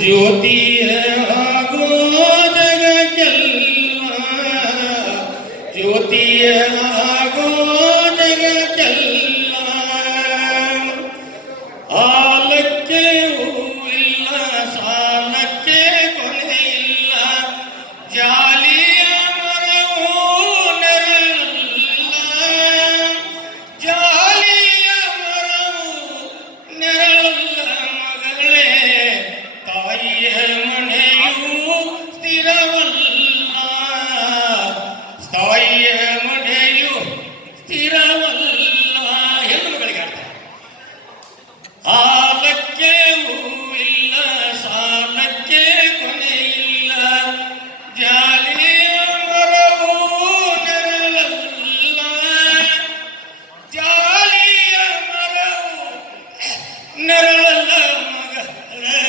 ज्योति ಆಗೋ ಜಗಕ್ಕೆಲ್ಲ ज्योति ಆಗೋ ಜಗಕ್ಕೆಲ್ಲ ಆಲಕ್ಕೆ ಹೂವಿಲ್ಲ ಸಾಲಕ್ಕೆ ಕೊನೆಯಿಲ್ಲ ಜಾಲಿಯ ಮರವೂ ನೆರಳಲ್ಲ ಜಾಲಿಯ ಮರವೂ ನೆರಳಲ್ಲ ಮಗಳೇ ತಾಯಿಯ ಮನೆಯೂ ಸ್ಥಿರವಲ್ಲ ತಾಯಿಯ ಮನೆಯೂ ಸ್ಥಿರವಲ್ಲ ಎಂದು ಮಗಳಿಗೆ ಅರ್ಥ ಆಲಕ್ಕೆ ಹೂವಿಲ್ಲ ಸಾಲಕ್ಕೆ ಕೊನೆಯಿಲ್ಲ ಜಾಲಿಯ ಮರವೂ ನೆರಳಲ್ಲ ಜಾಲಿಯ ಮರವೂ ನೆರಳಲ್ಲ ಮಗಳೇ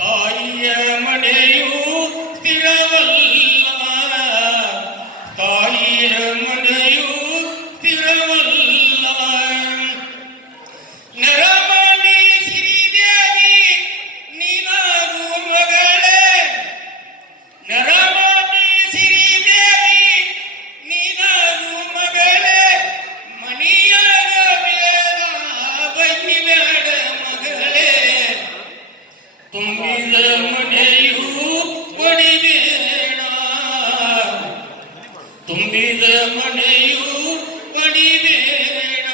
ತಾಯಿಯ ಮನೆಯೂ ಸ್ಥಿರವಲ್ಲ ತಾಯಿಯ ಮನೆಯೂ ಸ್ಥಿರವಲ್ಲ ನರಮಣಿ ಸಿರಿದೇವಿ ನೀನಾಗು ಮಗಳೇ ನರಮಣಿ ಸಿರಿದೇವಿ ನೀನಾಗು ಮಗಳೇ ಮಣಿಯಾಗ ಬೇಡ ಬೈಬೇಡ ಮಗಳೇ ತುಂಬಿದ ಮನೆಯೂ ಒಡಿಬೇಡ ತುಂಬಿದ ಮನೆಯೂ ಒಡಿಬೇಡ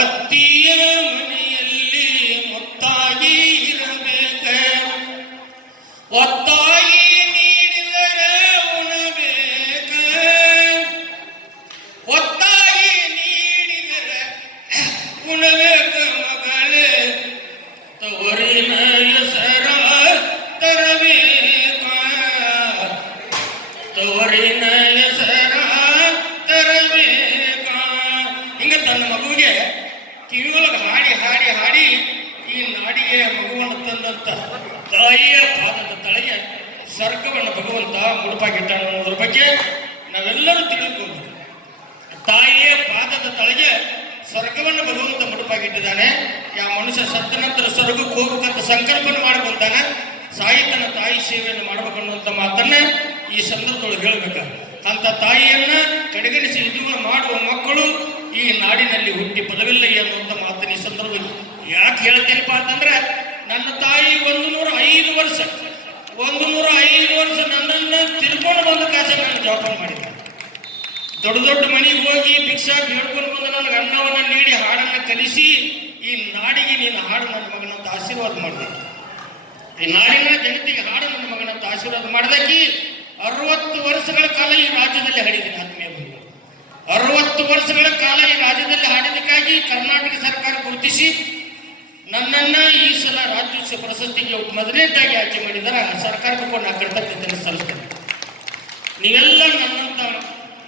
ಅತ್ತಿಯ ಮನೆಯಲ್ಲಿ ಮುತ್ತಾಗಿ ಇರಬೇಕ ಒತ್ತಾಗಿ ನೀಡಿದರೆ ಉಣಬೇಕ ಒತ್ತಾಗಿ ನೀಡಿದರೆ ಉಣಬೇಕ ಮಗಳೇ ತವರಿನ ಹೆಸರ ತರಬೇಕ ತವರಿನ ಹೆಸರ ತರಬೇಕ ಹಿಂಗ ತನ್ನ ಮಗುವಿಗೆ ಕಿವಿಯೊಳಗೆ ಹಾಡಿ ಹಾಡಿ ಹಾಡಿ ಈ ನಾಡಿಗೆ ಮಗುವನ್ನು ತಂದಂತ ತಾಯಿಯ ಪಾದದ ತಳಗೆ ಸ್ವರ್ಗವನ್ನು ಭಗವಂತ ಮುಡುಪಾಗಿಟ್ಟಾನ ಅನ್ನೋದ್ರ ಬಗ್ಗೆ ನಾವೆಲ್ಲರೂ ತಿಳಿದುಕೊಂಡು ತಾಯಿಯ ಪಾದದ ತಳಗೆ ಸ್ವರ್ಗವನ್ನು ಭಗವಂತ ಮುಡುಪಾಗಿಟ್ಟಿದ್ದಾನೆ. ಯಾವ ಮನುಷ್ಯ ಸತ್ತ ನಂತರ ಸ್ವರ್ಗಕ್ಕೆ ಹೋಗ್ಬೇಕಂತ ಸಂಕಲ್ಪನ ಮಾಡ್ಕೊಂತಾನೆ ಸಾಹಿತ್ಯನ ತಾಯಿ ಸೇವೆಯನ್ನು ಮಾಡ್ಬೇಕನ್ನುವಂಥ ಮಾತನ್ನ ಈ ಸಂದರ್ಭದೊಳಗೆ ಹೇಳ್ಬೇಕ. ಅಂತ ತಾಯಿಯನ್ನ ಕಡೆಗಣಿಸಿ ಇದು ಮಾಡುವ ಮಕ್ಕಳು ಈ ನಾಡಿನಲ್ಲಿ ಹುಟ್ಟಿ ಪದವಿಲ್ಲ ಅನ್ನುವಂಥ ಮಾತನ್ನ ಈ ಸಂದರ್ಭದಲ್ಲಿ ಯಾಕೆ ಹೇಳ್ತೇನಪ್ಪ ಅಂತಂದ್ರೆ ನನ್ನ ತಾಯಿ 105 ವರ್ಷ ನನ್ನನ್ನು ತಿರ್ಕೊಂಡು ಬಂದ ಕಾಸ ನನ್ನ ಜೋಪಾನ ಮಾಡಿದ್ದ. ದೊಡ್ಡ ದೊಡ್ಡ ಮನೆಗೆ ಹೋಗಿ ಭಿಕ್ಷಾ ಹೇಳ್ಕೊಂಡು ಬಂದು ನನಗೆ ಅನ್ನವನ್ನು ನೀಡಿ ಹಾಡನ್ನು ಕಲಿಸಿ ಈ ನಾಡಿಗೆ ನೀನು ಹಾಡು ನನ್ನ ಮಗನಂತ ಆಶೀರ್ವಾದ ಮಾಡಿದೆ. ಈ ನಾಡಿನ ಜನತೆಗೆ ಹಾಡು ನನ್ನ ಮಗನಂತ ಆಶೀರ್ವಾದ ಮಾಡಿದಾಕಿ 60 ವರ್ಷಗಳ ಕಾಲ ಈ ರಾಜ್ಯದಲ್ಲಿ ಹಾಡಿದ್ದೀನಿ. ಆತ್ಮೀಯ ಬಂಧು 60 ವರ್ಷಗಳ ಕಾಲ ಈ ರಾಜ್ಯದಲ್ಲಿ ಹಾಡಿದಕ್ಕಾಗಿ ಕರ್ನಾಟಕ ಸರ್ಕಾರ ಗುರುತಿಸಿ ನನ್ನನ್ನ ಈ ಸಲ ರಾಜ್ಯೋತ್ಸವ ಪ್ರಶಸ್ತಿಗೆ ಮೊದಲನೇದಾಗಿ ಆಯ್ಕೆ ಮಾಡಿದರೆ ಸರ್ಕಾರಕ್ಕೂ ನಾನು ಕೃತಜ್ಞತೆ ಸಲ್ಲಿಸ್ತೇನೆ. ನೀವೆಲ್ಲ ನನ್ನಂತ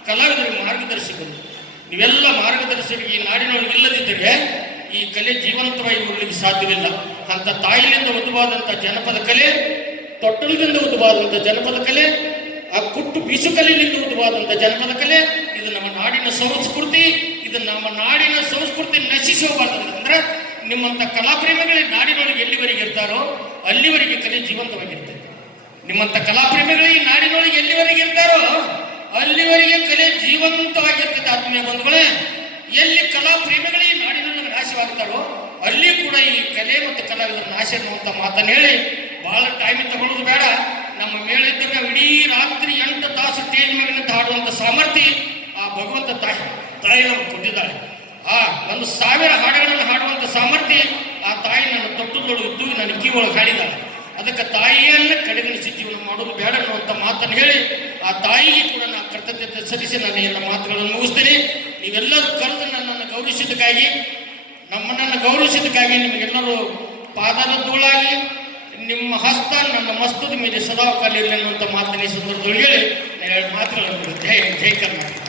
ಕಲಾವಿದರಿಗೆ ಮಾರ್ಗದರ್ಶಕರು, ನೀವೆಲ್ಲ ಮಾರ್ಗದರ್ಶಕರಿಗೆ ಈ ನಾಡಿನೊಳಗೆ ಇಲ್ಲದಿದ್ದರೆ ಈ ಕಲೆ ಜೀವಂತವಾಗಿ ಉಳಿಲಿಕ್ಕೆ ಸಾಧ್ಯವಿಲ್ಲ. ಅಂತ ತಾಯಿಯಿಂದ ಉದ್ಭವಾದಂಥ ಜನಪದ ಕಲೆ, ತೊಟ್ಟಲದಿಂದ ಉದ್ಭವಾದಂಥ ಜನಪದ ಕಲೆ, ಆ ಕುಟ್ಟು ಬೀಸುಕಲಿನಿಂದ ಉದ್ಭವಾದಂಥ ಜನಪದ ಕಲೆ, ಇದು ನಮ್ಮ ನಾಡಿನ ಸಂಸ್ಕೃತಿ. ಇದು ನಮ್ಮ ನಾಡಿನ ಸಂಸ್ಕೃತಿ ನಶಿಸಿ ಹೋಗಬಾರ್ದು. ಅಂದ್ರೆ ನಿಮ್ಮಂಥ ಕಲಾಪ್ರೇಮಿಗಳೇ ನಾಡಿನೊಳಗೆ ಎಲ್ಲಿವರೆಗೆ ಇರ್ತಾರೋ ಅಲ್ಲಿವರೆಗೆ ಕಲೆ ಜೀವಂತವಾಗಿರ್ತದೆ. ನಿಮ್ಮಂಥ ಕಲಾಪ್ರೇಮಿಗಳೇ ಈ ನಾಡಿನೊಳಗೆ ಎಲ್ಲಿವರೆಗೆ ಇರ್ತಾರೋ ಅಲ್ಲಿವರೆಗೆ ಕಲೆ ಜೀವಂತವಾಗಿರ್ತದೆ. ಆತ್ಮೀಯ ಬಂಧುಗಳೇ, ಎಲ್ಲಿ ಕಲಾಪ್ರೇಮಿಗಳೇ ಈ ನಾಡಿನೊಳಗೆ ನಾಶವಾಗ್ತಾರೋ ಅಲ್ಲಿ ಕೂಡ ಈ ಕಲೆ ಮತ್ತು ಕಲಾವಿದರ ನಾಶ ಅನ್ನುವಂಥ ಮಾತನ್ನು ಹೇಳಿ ಬಹಳ ಟೈಮ್ ತಗೊಳ್ಳೋದು ಬೇಡ. ನಮ್ಮ ಮೇಳಿದ್ದರೆ ನಾವು ಇಡೀ ರಾತ್ರಿ 8 ತಾಸು ಸ್ಟೇಜ್ ಮೇಲಿನಿಂದ ಹಾಡುವಂಥ ಸಾಮರ್ಥ್ಯ ಆ ಭಗವಂತ ತಾಯಿ ನಮ್ಗೆ ಕೊಟ್ಟಿದ್ದಾಳೆ. ಆ 1000 ಹಾಡುಗಳನ್ನು ಹಾಡುವಂಥ ಸಾಮರ್ಥ್ಯ ಆ ತಾಯಿ ನನ್ನ ತೊಟ್ಟದೊಳಗೆ ಇದ್ದು ನನ್ನ ಕಿವಿಯೊಳಗೆ ಹಾಡಿದ್ದಾಳೆ. ಅದಕ್ಕೆ ತಾಯಿಯನ್ನ ಕಡೆಗಣಿಸಿ ಜೀವನ ಮಾಡೋದು ಬೇಡ ಅನ್ನುವಂಥ ಮಾತನ್ನು ಹೇಳಿ ಆ ತಾಯಿಗೆ ಕೂಡ ನಾನು ಕರ್ತವ್ಯತೆ ಸಲ್ಲಿಸಿ ನಾನು ಎಲ್ಲ ಮಾತುಗಳನ್ನು ಮುಗಿಸ್ತೇನೆ. ನೀವೆಲ್ಲರೂ ಕರೆದು ನನ್ನನ್ನು ಗೌರವಿಸಿದ್ದಕ್ಕಾಗಿ ನಮ್ಮನ್ನು ಗೌರವಿಸಿದ್ದಕ್ಕಾಗಿ ನಿಮಗೆಲ್ಲರೂ ಪಾದದ ಧೂಳಾಗಿ ನಿಮ್ಮ ಹಸ್ತ ನನ್ನ ಮಸ್ತದ ಮೇಲೆ ಸದಾ ಕಾಲಿರಲಿ ಅನ್ನುವಂಥ ಮಾತನ್ನ ಈ ಸಂದರ್ಭದೊಳಗೆ ಹೇಳಿ 2 ಮಾತುಗಳನ್ನು ಜೈ ಕರ್ನಾಟಕ.